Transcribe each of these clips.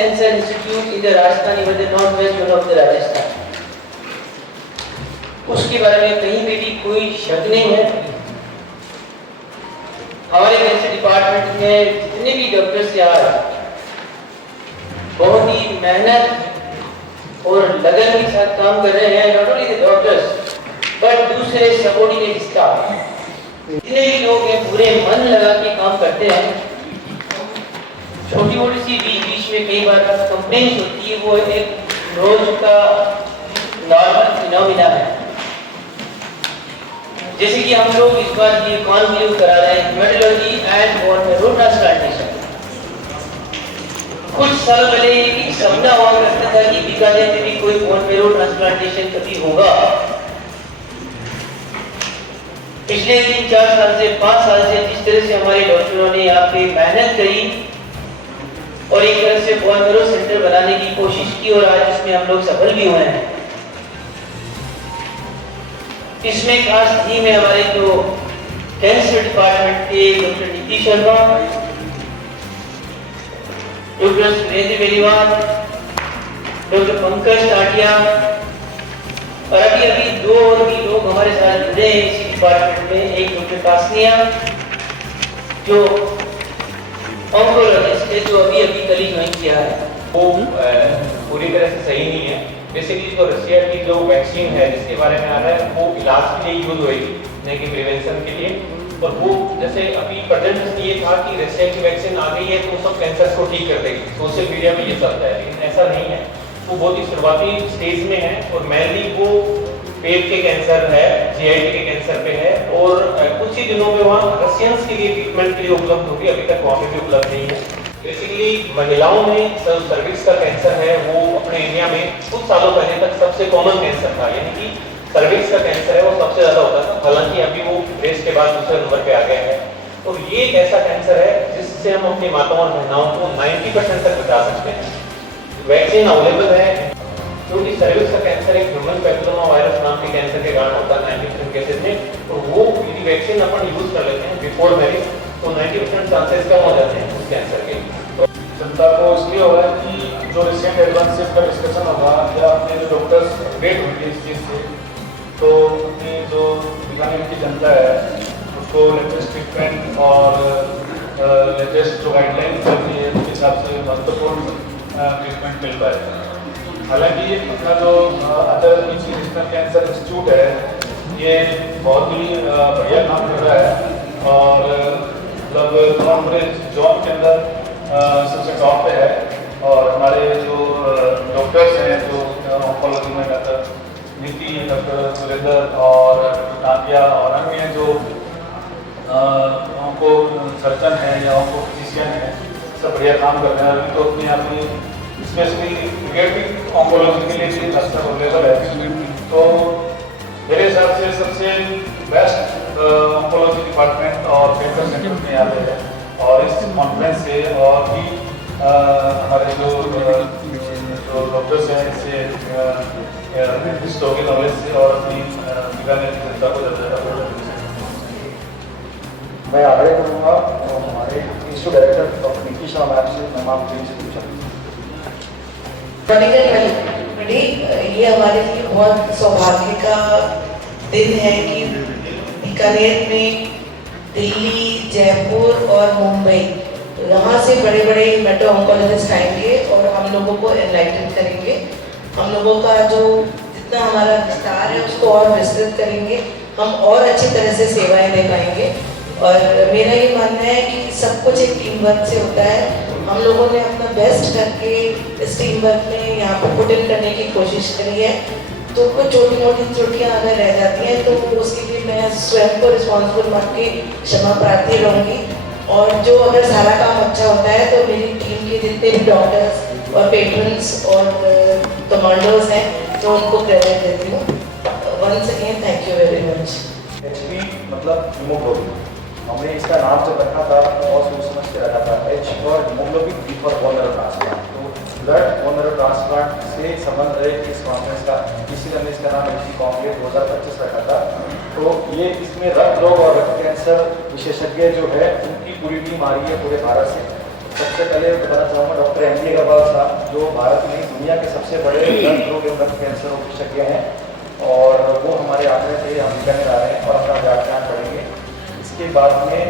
Cancer institute in the Rajasthan in the north west of the Rajasthan, उसके बारे में कहीं पे भी कोई शक नहीं है। हमारे कैंसर डिपार्टमेंट में जितने भी डॉक्टर्स यहाँ बहुत ही मेहनत और लगन के साथ काम कर रहे हैं, not only the doctors but दूसरे सबऑर्डिनेट स्टाफ, जितने भी लोग हैं पूरे मन लगा के काम करते हैं। छोटी मोटी सी बीच में कई बार कंप्लेंट्स होती है, वो एक रोज का नॉर्मल फिनोमिना है। जैसे कि हम लोग इस बार ये कॉन्क्लेव करा रहे हैं haematology and bone marrow transplantation. कुछ साल पहले एक सपना हुआ करता था कि बीकानेर में भी कोई बोन मैरो ट्रांसप्लांटेशन कभी होगा। पिछले 3-4 साल से 5 साल से जिस तरह से हमारे डॉक्टरों ने यहाँ पे मेहनत करी और एक तरह से बोन मैरो सेंटर बनाने की कोशिश की और आज इसमें हम लोग सफल भी हुए हैं। इसमें खास थीम है हमारे जो कैंसर डिपार्टमेंट के डॉक्टर नीति शर्मा, डॉक्टर सुरेंद्र बेलीवाल, डॉक्टर पंकज टाटिया और अभी दो और भी लोग हमारे साथ जुड़े हैं इसी डिपार्टमेंट में। एक डॉक्टर कासनिया जो ऑन्कोलॉजिस्ट है, जो अभी कल ही ज्वाइन किया है। वो पूरी तरह से सही नहीं है। बेसिकली जो रशिया की जो वैक्सीन है जिसके बारे में आ रहा है वो इलाज के लिए यूज होगी, नहीं कि प्रिवेंशन के लिए। और वो जैसे अभी प्रेजेंट ये था कि रशिया की वैक्सीन आ गई है तो सब कैंसर को ठीक कर देगी, सोशल मीडिया में ये चलता है, लेकिन ऐसा नहीं है। वो बहुत ही शुरुआती स्टेज में है और मेनली वो पेट के कैंसर है, जीआईटी के कैंसर पे है और कुछ ही दिनों में वहाँ रशियंस के लिए ट्रीटमेंट के लिए उपलब्ध होगी, अभी तक वहाँ पे भी उपलब्ध नहीं है। बेसिकली महिलाओं में सर्विक्स का कैंसर है वो अपने इंडिया में कुछ सालों पहले तक सबसे कॉमन कैंसर था, यानी कि सर्विक्स का कैंसर है वो सबसे ज्यादा होता था। हालांकि अभी वो ब्रेस्ट के बाद दूसरे नंबर पे आ गया है। तो ये एक ऐसा कैंसर है जिससे हम अपनी माताओं और बहनों को 90% तक बचा सकते हैं। वैक्सीन अवेलेबल है क्योंकि सर्विक्स का कैंसर एक ह्यूमन पैपिलोमा वायरस नाम के कैंसर के कारण होता है 90% केसेस में। और वो यदि वैक्सीन अपन यूज कर लेते हैं बिफोर मैरिज तो 90% चांसेस कम हो जाते हैं उस कैंसर के। तो जनता को इसलिए होगा कि जो रिसेंट एडवांसेस का डिस्कशन होगा या अपने जो डॉक्टर्स अपडेट होंगे इस चीज़ से, तो अपनी जो बीकानेर की जनता है उसको लेटेस्ट ट्रीटमेंट और लेटेस्ट जो गाइडलाइंस चलती है उसके हिसाब से महत्वपूर्ण ट्रीटमेंट मिल पाएगा। हालांकि अपना जो अटल नेशनल कैंसर इंस्टीट्यूट है ये बहुत ही बढ़िया काम कर रहा है और मतलब कॉन्फ्रेंस जॉब के अंदर सबसे टॉप पे है। और हमारे जो डॉक्टर्स हैं जो ऑन्कोलॉजी में डॉक्टर नीति, डॉक्टर सुरेंद्र और टाटिया और अन्य जो ऑन्को सर्जन हैं या ऑन्को फिजिशियन हैं सब बढ़िया काम कर रहे हैं। अभी तो अपनी स्पेशली पीडियाट्रिक ऑन्कोलॉजी के लिए भी अस्पताल अवेलेबल है। तो मेरे हिसाब से सबसे बेस्ट ऑन्कोलॉजी डिपार्टमेंट और कैंसर सेंटर में यहाँ पे है। और इस कॉन्फ्रेंस से और भी हमारे जो डॉक्टर्स हैं इससे नॉलेज से और अपनी बीकानेर की जनता को ज़्यादा मैं आग्रह करूँगा हमारे इंस्टीट्यूट डायरेक्टर डॉक्टर नीति शर्मा मैम से, मैम आप प्लीज पूछा। ये हमारे लिए बहुत सौभाग्य का दिन है कि बीकानेर में दिल्ली, जयपुर और मुंबई यहाँ से बड़े बड़े मेट्रो ऑन्कोलॉजिस्ट आएंगे और हम लोगों को एनलाइटन करेंगे। हम लोगों का जो जितना हमारा विस्तार है उसको और विस्तृत करेंगे, हम और अच्छी तरह से सेवाएं दे पाएंगे। और मेरा ये मानना है कि सब कुछ एक टीम वर्क से होता है। हम लोगों ने अपना बेस्ट करके इस टीम वर्क में यहाँ पर पुट इन करने की कोशिश करी है। तो कुछ छोटी मोटी त्रुटियाँ अगर रह जाती हैं तो उसके लिए मैं स्वयं को रिस्पॉन्सिबल मान के क्षमा प्रार्थी रहूँगी। और जो अगर सारा काम अच्छा होता है तो मेरी टीम के जितने भी डॉक्टर्स और पेट्रन्स और कमांडर्स हैं तो उनको क्रेडिट देती हूँ। Once again thank you very much. HP मतलब हीमोग्लोबिन, हमने इसका नाम जब रखा था बहुत सोच समझ के रखा था। H for haemoglobin, B for bone marrow transplant. तो ब्लड बोन मैरो ट्रांसप्लांट से संबंध रहे इस कॉन्फ्रेंस का, इसीलिए हमने इसका नाम HP कॉन्क्लेव 2025 रखा था। तो ये इसमें रक्त रोग और रक्त कैंसर विशेषज्ञ जो है उनकी पूरी टीम आ रही है पूरे भारत से। सबसे पहले बताना चाहूँगा डॉक्टर MD अग्रवाल साहब, जो भारत में दुनिया के सबसे बड़े ब्लड रोग एवं रक्त कैंसर विशेषज्ञ हैं, और वो हमारे आगे थे, हम बीकानेर आ रहे हैं और अपना व्याख्यान पढ़ेंगे। इसके बाद में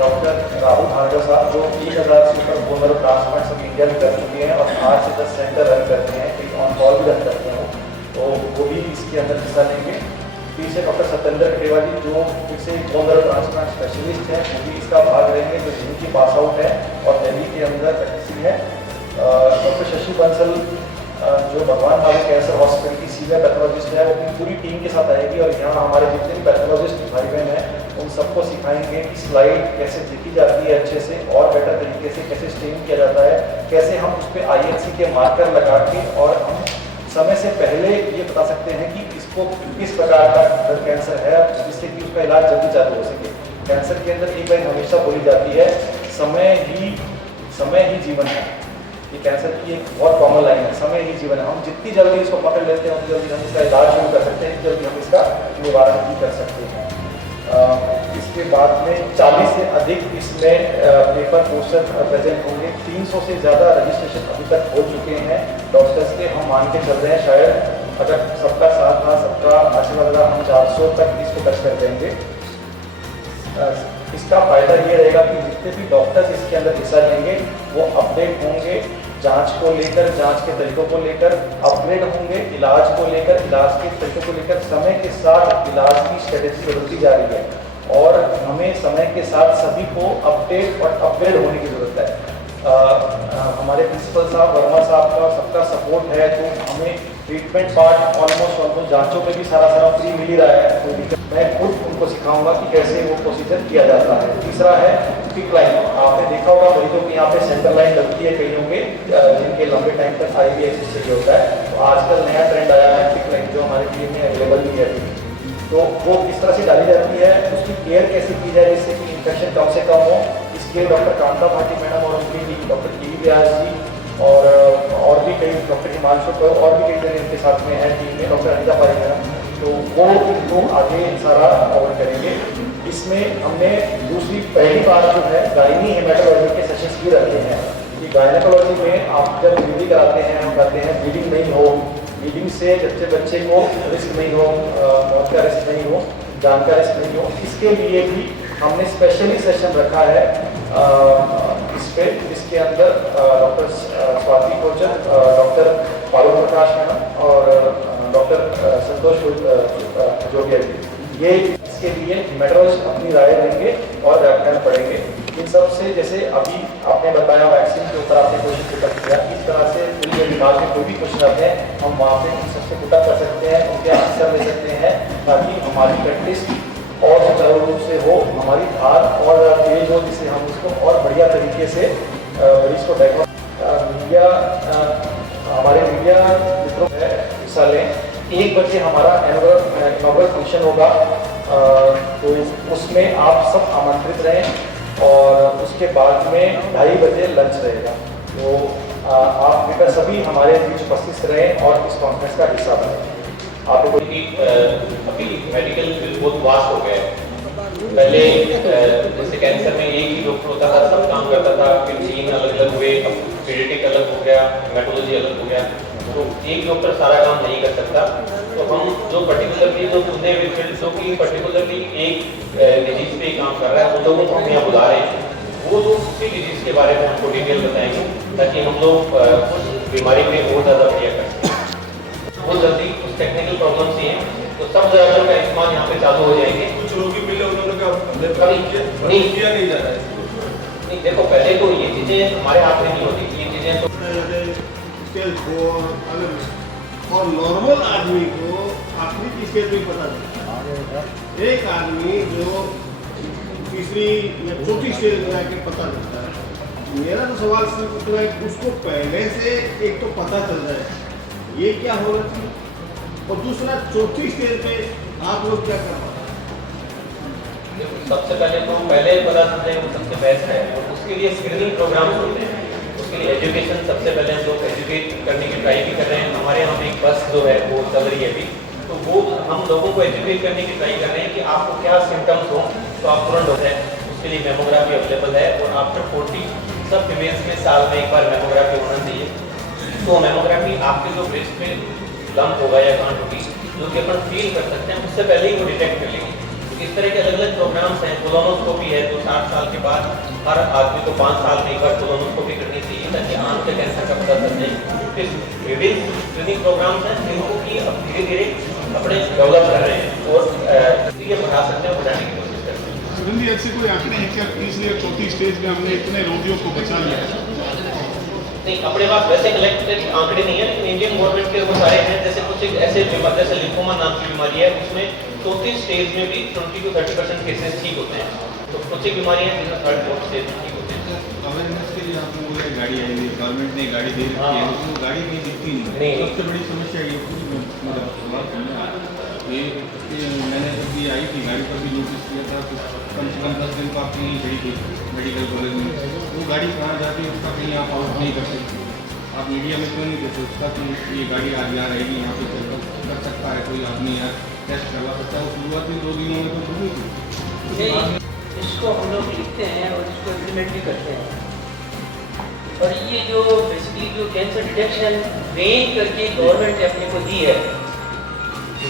डॉक्टर राहुल भार्गव साहब, जो 1000 से ऊपर बोन मैरो ट्रांसप्लांट सब इंडिया में कर चुके हैं और 8 से 10 सेंटर रन करते हैं, कई ऑन कॉल भी रन करते हैं, तो वो भी इसके अंदर हिस्सा लेंगे। तीसरे डॉक्टर सत्येंद्र खटेवा जी, जो फिर से बोन मैरो ट्रांसप्लांट स्पेशलिस्ट हैं, वो भी इसका भाग रहेंगे, जो जिनकी पास आउट है और दिल्ली के अंदर प्रैक्टिसिंग है। डॉक्टर शशि बंसल, जो भगवान भाभी कैंसर हॉस्पिटल की सीनियर पैथोलॉजिस्ट है, वो अपनी पूरी टीम के साथ आएगी और यहाँ हमारे जितने भी पैथोलॉजिस्ट भाई बहन हैं उन सबको सिखाएंगे कि स्लाइड कैसे देखी जाती है अच्छे से और बेटर तरीके से कैसे स्टेन किया जाता है, कैसे हम उस पर IHC के मार्कर लगा के और हम समय से पहले ये बता सकते हैं कि इसको किस प्रकार का ब्लड कैंसर है, जिससे कि उसका इलाज जल्दी चालू हो सके। कैंसर के अंदर एक बात हमेशा बोली जाती है, समय ही जीवन है। ये कैंसर की एक बहुत कॉमन लाइन है, समय ही जीवन है। हम जितनी जल्दी इसको पकड़ लेते हैं उतनी जल्दी हम इसका इलाज शुरू कर सकते हैं, जल्दी हम इसका निवारण भी कर सकते हैं। इसके बाद में 40 से अधिक इसमें पेपर पोस्टर प्रेजेंट होंगे। 300 से ज़्यादा रजिस्ट्रेशन अभी तक हो चुके हैं डॉक्टर्स के। हम मान के चल रहे हैं शायद अगर सबका साथ रहा, सबका आशीर्वाद रहा, हम 400 तक इसको टच कर देंगे। इसका फ़ायदा ये रहेगा कि जितने भी डॉक्टर्स इसके अंदर हिस्सा लेंगे वो अपडेट होंगे, जांच को लेकर, जांच के तरीकों को लेकर अपग्रेड होंगे, इलाज को लेकर, इलाज के तरीकों को लेकर। समय के साथ इलाज की स्ट्रेटेजी बदलती जा रही है और हमें समय के साथ सभी को अपडेट और अपग्रेड होने की ज़रूरत है। हमारे प्रिंसिपल साहब, वर्मा साहब का सबका सपोर्ट है, तो हमें ट्रीटमेंट पार्ट ऑलमोस्ट जांचों में भी सारा फ्री मिल ही रहा है, कोई दिक्कत। मैं खुद उनको सिखाऊंगा कि कैसे वो प्रोसीजर किया जाता है। तीसरा है पिक लाइन। आपने देखा होगा मरीजों की यहाँ पे सेंटर लाइन लगती है कईयों के, जिनके लंबे टाइम तक IV एक्सेस चाहिए होता है। तो आजकल नया ट्रेंड आया है पिक लाइन, जो हमारे टीम में अवेलेबल भी है। तो वो किस तरह से डाली जाती है, उसकी केयर कैसे की जाए जिससे कि इन्फेक्शन कम से कम हो, इसके डॉक्टर कांता भाटी मैडम और उनकी टीम, डॉक्टर KV व्यास जी और भी कई, डॉक्टर हिमांशु और भी कई जगह इनके साथ में है टीम में, डॉक्टर अनिता पारी मैडम, तो वो इनको आगे सारा कवर करेंगे। इसमें हमने पहली बार जो है गायनी हेमेटोलॉजी के सेशंस भी रखे हैं कि गायनेकोलॉजी में आप जब डिलीवरी कराते हैं, हम कहते हैं ब्लीडिंग नहीं हो, ब्लीडिंग से बच्चे को रिस्क नहीं हो, मौत का रिस्क नहीं हो, जान का रिस्क नहीं हो। इसके लिए भी हमने स्पेशली सेशन रखा है इस पे, इसके अंदर डॉक्टर स्वाति कोचर, डॉक्टर पारुल प्रकाश मैडम और डॉक्टर संतोष जोगिया जी, ये इसके लिए हेमेटोलॉजिस्ट अपनी राय देंगे और व्याख्यान पढ़ेंगे। इन सब से जैसे अभी आपने बताया वैक्सीन के ऊपर आपने क्वेश्चन पुटअप किया, इस तरह से दिल के दिमाग में कोई भी क्वेश्चन आते हैं हम वहाँ पे इन सबसे पुटअप कर सकते हैं, उनके आंसर ले सकते हैं, ताकि हमारी प्रैक्टिस और सुचारू रूप से हो, हमारी धार और तेज हो, जिससे हम उसको और बढ़िया तरीके से मरीज को मीडिया, हमारे मीडिया मित्रों में हिस्सा लें। 1 बजे हमारा इनॉग्रेशन फंक्शन होगा, तो उसमें आप सब आमंत्रित रहें और उसके बाद में 2:30 बजे लंच रहेगा। तो आप बेटा सभी हमारे बीच उपस्थित रहें और इस कॉन्फ्रेंस का हिस्सा बनें। आप अभी मेडिकल फील्ड बहुत वास्ट हो गया है। पहले जैसे कैंसर में एक ही डॉक्टर होता था, सब काम करता था, फिर 3 अलग-अलग हुए, पीडियाट्रिक अलग हो गया, हेमेटोलॉजी अलग हो गया, तो एक डॉक्टर सारा काम नहीं कर सकता। तो हम जो पर्टिकुलरली जो चुने हुए फील्ड जो कि पर्टिकुलरली एक डिजीज पे काम कर रहा है, उन लोगों को हम यहाँ बुला रहे हैं, वो लोग उसी डिजीज के बारे में हमको डिटेल बताएंगे, ताकि हम लोग उस बीमारी में बहुत ज़्यादा बढ़िया कर सकें। बहुत जल्दी कुछ टेक्निकल प्रॉब्लम्स ही हैं, तो सब ज़्यादा का इस्तेमाल यहाँ पे चालू हो जाएंगे। कुछ रोगी मिले उन्होंने नहीं किया नहीं जा रहा है। नहीं, देखो पहले तो ये चीज़ें हमारे हाथ में नहीं होती, ये चीज़ें तो स्टेज 4 अलग और नॉर्मल आदमी को आखिरी की स्टेज में पता चलता है। एक आदमी जो तीसरी या चौथी स्टेज में आके पता चलता है। मेरा तो सवाल सिर्फ उतना है कि उसको पहले से एक तो पता चल जाए, ये क्या होना चाहिए, और दूसरा चौथी स्टेज पे आप लोग क्या कर पाते हैं? सबसे पहले तो पहले पता चलता है वो सबसे बेस्ट है, और उसके लिए स्क्रीनिंग प्रोग्राम होते हैं, उसके लिए एजुकेशन सबसे पहले हम लोग एजुकेट करने की ट्राई भी कर रहे हैं। हमारे यहाँ पे एक बस जो है वो चल रही है अभी, तो वो हम लोगों को एजुकेट करने की ट्राई कर रहे हैं कि आपको क्या सिम्टम्स हो तो आप तुरंत हो जाए। उसके लिए मेमोग्राफी अवेलेबल है, और आफ्टर 40 सब फीमेल्स में साल में एक बार मेमोग्राफी होना चाहिए। तो मेमोग्राफी आपके जो ब्रेस्ट में लंप होगा या गांठ होगी जो कि अपन फील कर सकते हैं, उससे पहले ही वो डिटेक्ट कर लेंगे। इस तरह के अलग अलग प्रोग्राम्स हैं। कोलोनोस्कोपी है जो 60 साल के बाद हर आदमी को 5 साल में एक बार कोलोनोस्कोपी करनी चाहिए ताकि आंत के कैंसर का पता चल जाए। फिर विभिन्न स्क्रीनिंग प्रोग्राम्स हैं जिनको कि अब धीरे धीरे अपने डेवलप कर रहे हैं और ये बढ़ा सकते हैं, बढ़ाने की कोशिश करते हैं। सुरेंद्र जी, ऐसे कोई आंकड़े हैं क्या तीसरी या चौथी स्टेज में हमने इतने रोगियों को बचा लिया? नहीं, अपने पास वैसे कलेक्टेड आंकड़े नहीं है, लेकिन इंडियन गवर्नमेंट के वो सारे हैं। जैसे कुछ ऐसे बीमारी जैसे लिम्फोमा नाम की बीमारी है, उसमें चौथी स्टेज में भी 20 to 30% केसेस ठीक होते हैं। तो कुछ एक बीमारियां हैं जिनमें 3rd 4th स्टेज में ठीक होते हैं। अवेयरनेस के लिए आपने बोला गाड़ी आई, गवर्नमेंट ने गाड़ी दे रखी है, लेकिन वो गाड़ी नहीं दिखती नहीं। सबसे बड़ी समस्या ये मतलब सवाल सुनना ये मैंने जब ये आई थी गाड़ी पर भी नोटिस किया था तो कम से कम 10 दिन को आपकी नहीं खड़ी थी मेडिकल कॉलेज में। वो गाड़ी कहाँ जाती है उसका कहीं आप आउट नहीं कर सकते। आप मीडिया में क्यों नहीं देते उसका कि ये गाड़ी आज यहाँ रहेगी, यहाँ पे चल कर सकता है कोई आदमी यहाँ टेस्ट करवा सकता है। वो शुरुआती 2 दिनों में तो शुरू थी। इसको हम लोग लिखते हैं और इसको इम्प्लीमेंट भी करते हैं। और ये जो बेसिकली जो कैंसर डिटेक्शन रेंज करके गवर्नमेंट ने अपने को दी है,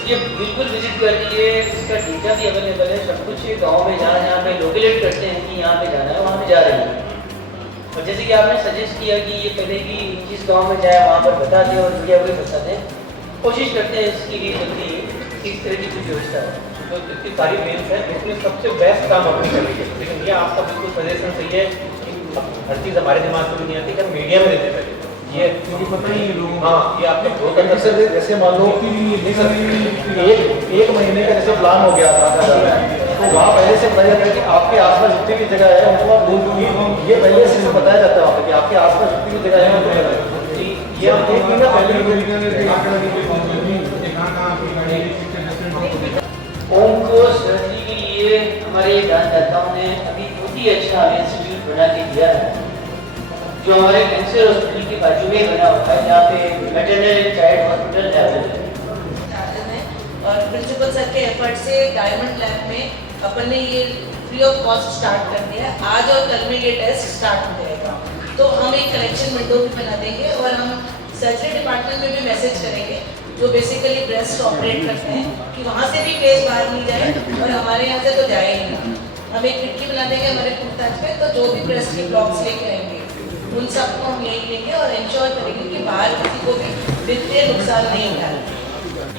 ये बिल्कुल विजिट करके इसका डेटा भी अवेलेबल है, सब कुछ गांव में जहाँ पे लोकेलेट करते हैं कि यहाँ पे जाना है वहाँ पे जा रहे हैं। और जैसे कि आपने सजेस्ट किया कि ये पहले कि जिस गांव में जाए वहाँ पर बता दें और मीडिया को बता दें, कोशिश करते हैं इसके लिए जल्दी इस तरह की कुछ व्यवस्था है। तो इतनी सारी मेल्स हैं, इसमें सबसे बेस्ट काम अपनी कर रही है। लेकिन ये आपका बिल्कुल सजेशन सही है कि हर चीज़ हमारे दिमाग में भी नहीं आती कि हम मीडिया में देते पहले ये क्योंकि पता नहीं है लोगों। हाँ, ये आपने बहुत अच्छा सर जैसे मान लो नहीं सर एक महीने का जैसे प्लान हो गया था तो वहाँ पहले से बताया जाता है कि आपके आसपास जितनी भी जगह है उनको आप दूर ये पहले से बताया जाता है वहाँ पे कि आपके आसपास जितनी भी जगह है उनको ये हम एक महीना पहले उनको सर्जरी के लिए हमारे दानदाताओं ने अभी बहुत ही अच्छा इंस्टीट्यूट बना के दिया है जो हमारे कैंसर हॉस्पिटल के बाजू में बना हुआ है, जहाँ पे वेटरनरी चाइल्ड हॉस्पिटल है। और प्रिंसिपल सर के एफर्ट से डायमंड लैब में अपन ने ये फ्री ऑफ कॉस्ट स्टार्ट कर दिया। आज और कल में ये टेस्ट स्टार्ट हो जाएगा। तो हम एक कलेक्शन विंडो भी बना देंगे और हम सर्जरी डिपार्टमेंट में भी मैसेज करेंगे जो बेसिकली ब्रेस्ट ऑपरेट करते हैं कि वहाँ से भी केस बाहर नहीं जाए और हमारे यहाँ से तो जाए ही ना। हम एक खिड़की बना देंगे हमारे पूछताछ में, तो जो भी ब्रेस्ट के ब्लॉक्स लेके आएंगे उन सबको हम यही लेंगे और इंश्योर करेंगे कि बाहर किसी को भी वित्तीय नुकसान नहीं होगा।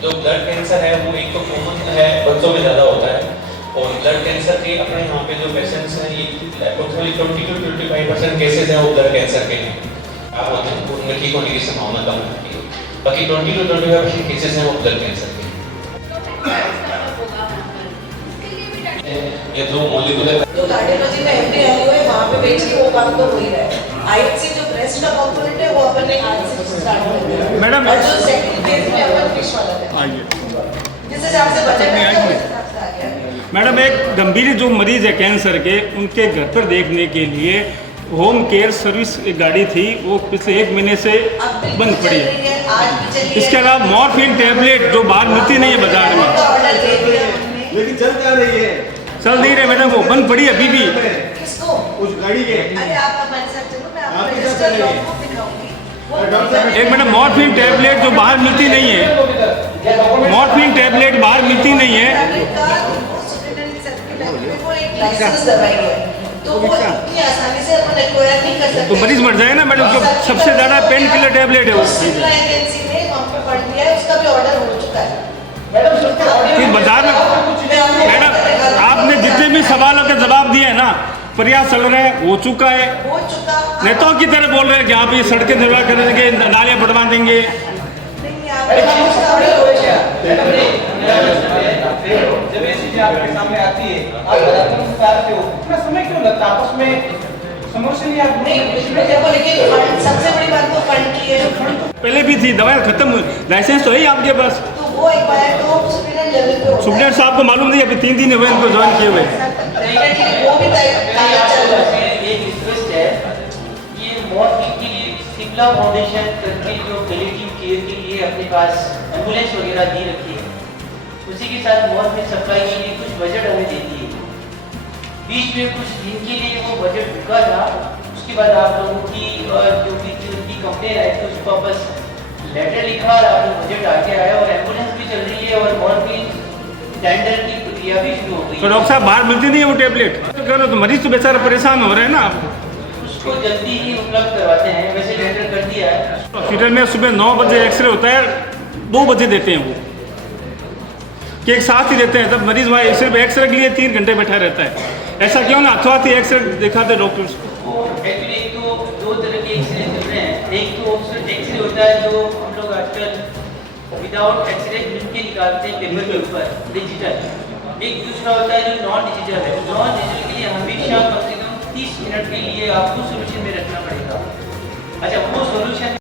जो ब्लड कैंसर है वो एक तो कॉमन है, बच्चों में ज़्यादा होता है। और ब्लड कैंसर के अपने यहाँ पे जो पेशेंट्स हैं ये अप्रोक्सीमेटली 20 to 25% केसेज हैं वो ब्लड कैंसर के हैं। आप होते हैं उनमें ठीक होने की संभावना कम होती है। बाकी 20 to 25% केसेज हैं वो ब्लड कैंसर के। ये जो मॉलिक्यूलर जो कार्डियोलॉजी में एमडी आए हुए हैं वहाँ पे बेसिकली वो काम तो हो ही रहा है। आईएचसी जो ब्रेस्ट का कंपोनेंट है वो अपन ने आज से स्टार्ट कर दिया मैडम। और जो सेकंड फेज में अपन फिश वाला है जिस हिसाब से बजट है उस हिसाब से आ गया। मैडम एक गंभीर जो मरीज है कैंसर के उनके घर पर देखने के लिए होम केयर सर्विस एक गाड़ी थी वो पिछले 1 महीने से बंद पड़ी है। इसके अलावा मॉर्फिन टैबलेट जो बाहर मिलती नहीं है बाजार में, लेकिन चल क्या रही है? चल नहीं रहे मैडम, वो बंद पड़ी है अभी भी। किसको? उस गाड़ी के अरे आप हमारे साथ चलो, मैं आपको रजिस्टर लॉगबुक दिखाऊंगी। एक मैडम मॉर्फिन टैबलेट जो बाहर मिलती नहीं है, मॉर्फिन टैबलेट बाहर मिलती नहीं है। वो एक लाइसेंस दवाई है तो वो इतनी आसानी से अपन एक्वायर नहीं कर सकते। तो मरीज मर जाएगा ना मैडम, जो सबसे ज़्यादा पेन किलर टैबलेट है वो। सिप्ला एजेंसी ने हम पे पढ़ दिया है, उसका भी ऑर्डर हो चुका है। फिर बाजार में मैडम आपने जितने भी सवालों के जवाब दिए हैं ना, प्रयास चल रहे हैं, हो चुका है। हो चुका। नेताओं की तरह बोल रहे हैं कि यहाँ पे सड़कें निर्माण कर देंगे, नालियाँ बढ़वा देंगे। नहीं आप उसका ऑर्डर हो जब ये चीजें आपके सामने आती है आप लगातार उतारते हो, इतना समय क्यों लगता है? आपस में समस्या नहीं आप नहीं इसमें देखो, लेकिन फंड सबसे बड़ी बात तो फंड की है। पहले भी थी, दवाई खत्म हुई, लाइसेंस तो है ही आपके पास। तो वो एक्वायर तो सुप्रीडेंट लेवल पे होता है। सुप्रीडेंट साहब को मालूम नहीं, अभी 3 दिन हुए इनको ज्वाइन किए हुए। वो भी तैयार चल रहा है। एक रिक्वेस्ट है, ये मॉर्फिन के लिए सिप्ला फाउंडेशन करके जो पैलिएटिव केयर के लिए अपने पास एम्बुलेंस वगैरह दी रखी है, उसी के साथ मॉर्फिन सप्लाई के लिए कुछ बजट हमें देती है। बीच में कुछ दिन के लिए वो बजट रुका था, उसके बाद आप लोगों की जो भी उनकी कंप्लेन आई तो उसको वापस लेटर लिखा और आप लोग बजट आके आया और एम्बुलेंस भी चल रही है और मॉर्फिन टेंडर की प्रक्रिया भी शुरू हो गई तो डॉक्टर साहब बाहर मिलती नहीं है वो टेबलेट, करो तो मरीज तो बेचारा परेशान हो रहे हैं ना आप। उसको जल्दी ही उपलब्ध करवाते हैं, वैसे लेटर कर दिया है। हॉस्पिटल में सुबह 9 बजे एक्सरे होता है, 2 बजे देते हैं वो कि एक साथ ही देते हैं, तब मरीज वहाँ सिर्फ एक्सरे के लिए 3 घंटे बैठा रहता है। ऐसा क्यों ना अथवा एक्सरे दिखाते डॉक्टर्स को। एक्चुअली एक तो 2 तरह के एक्सरे चल रहे हैं, एक तो एक्सरे होता है जो हम लोग आजकल विदाउट एक्सरे के निकालते हैं पेपर के ऊपर डिजिटल, एक दूसरा होता है जो नॉन डिजिटल है। नॉन डिजिटल के लिए हमेशा कम से कम 30 मिनट के लिए आपको सोल्यूशन में रखना पड़ेगा।